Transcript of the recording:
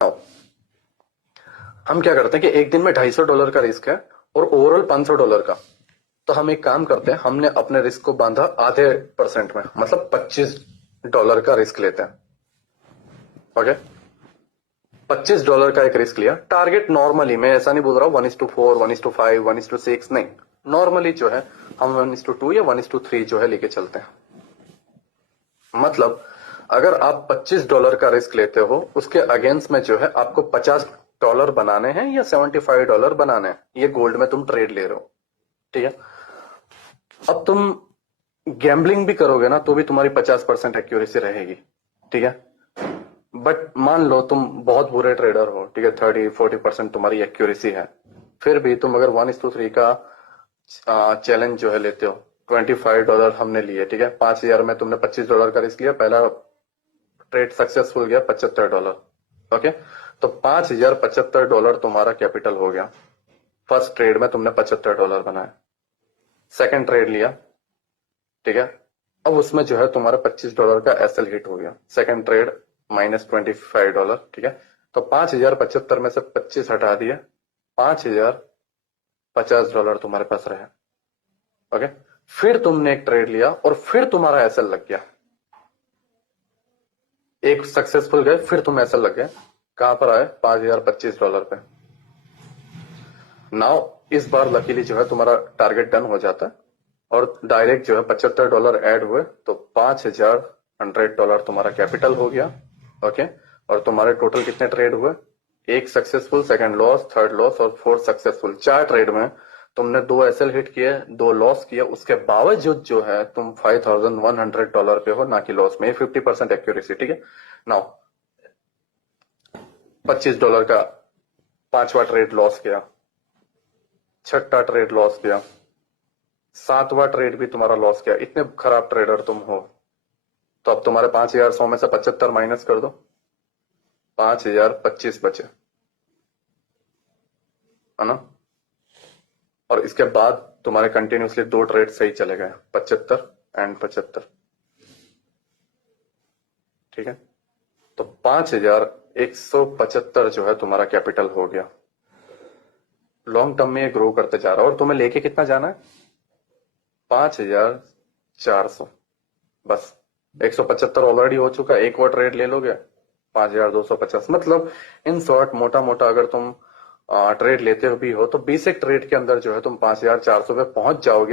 Now, हम क्या करते हैं कि एक दिन में $250 का रिस्क है और ओवरऑल $500 का। तो हम एक काम करते हैं, हमने अपने रिस्क को बांधा आधे % में, मतलब $25 का रिस्क लेते हैं। ओके, $25 का एक रिस्क लिया। टारगेट नॉर्मली, मैं ऐसा नहीं बोल रहा हूं 1:4, 1:5, 1:6, नहीं, नॉर्मली जो है हम 1:2 या 1:3 जो है लेके चलते हैं। मतलब अगर आप $25 का रिस्क लेते हो, उसके अगेंस्ट में जो है आपको $50 बनाने हैं या $75 बनाने हैं, ये गोल्ड में तुम ट्रेड ले रहे हो, ठीक है। अब तुम गैम्बलिंग भी करोगे ना तो भी तुम्हारी 50% एक्यूरेसी रहेगी, ठीक है। बट मान लो तुम बहुत बुरे ट्रेडर हो, ठीक है, 30-40% तुम्हारी एक्यूरेसी है, फिर भी तुम अगर 1:3 का चैलेंज जो है लेते हो, $25 हमने लिए, ठीक है, 5,000 में तुमने $25 का रिस्क लिया, पहला ट्रेड सक्सेसफुल गया $75। ओके, तो $5,075 तुम्हारा कैपिटल हो गया। फर्स्ट ट्रेड में तुमने $75 बनाया। सेकंड ट्रेड लिया, ठीक है, अब उसमें जो है तुम्हारा $25 का एसएल हिट हो गया। सेकंड ट्रेड -$25, ठीक है, तो 5,075 में से 25 हटा दिए, $5,050 तुम्हारे पास रहे। ओके, फिर तुमने एक ट्रेड लिया और फिर तुम्हारा एसएल लग गया, एक सक्सेसफुल गए, फिर तुम एसएल लग गए, कहां पर आए? $5,025 पे। नाउ इस बार लकीली जो है तुम्हारा टारगेट डन हो जाता है और डायरेक्ट जो है $75 ऐड हुए, तो $5,100 तुम्हारा कैपिटल हो गया। ओके, और तुम्हारे टोटल कितने ट्रेड हुए? एक successful, second loss, third loss और फोर्थ सक्सेसफुल। 4 ट्रेड में तुमने 2 एसएल हिट किए, 2 लॉस किए, उसके बावजूद जो है तुम $5,100 पे हो, ना कि लॉस में। 50% एक्यूरेसी, ठीक है। नाउ $25 का 5वां ट्रेड लॉस किया, 6ठा ट्रेड लॉस किया, 7वां ट्रेड भी तुम्हारा लॉस किया। इतने खराब ट्रेडर तुम हो, तो अब तुम्हारे 5,100 में से 75 माइनस कर दो, 5,025 बचे, है ना। और इसके बाद तुम्हारे कंटिन्यूसली 2 ट्रेड सही चले गए, 75 एंड 75, ठीक है। तो 5,175 जो है तुम्हारा कैपिटल हो गया। लॉन्ग टर्म में ये ग्रो करते जा रहा है और तुम्हें लेके कितना जाना है? 5,400, बस। 175 ऑलरेडी हो चुका है, एक और ट्रेड ले लोगे, 5,250। मतलब इन शॉर्ट, मोटा मोटा अगर तुम ट्रेड लेते हो भी हो तो 20 एक ट्रेड के अंदर जो है तुम 5,400 पे पहुंच जाओगे।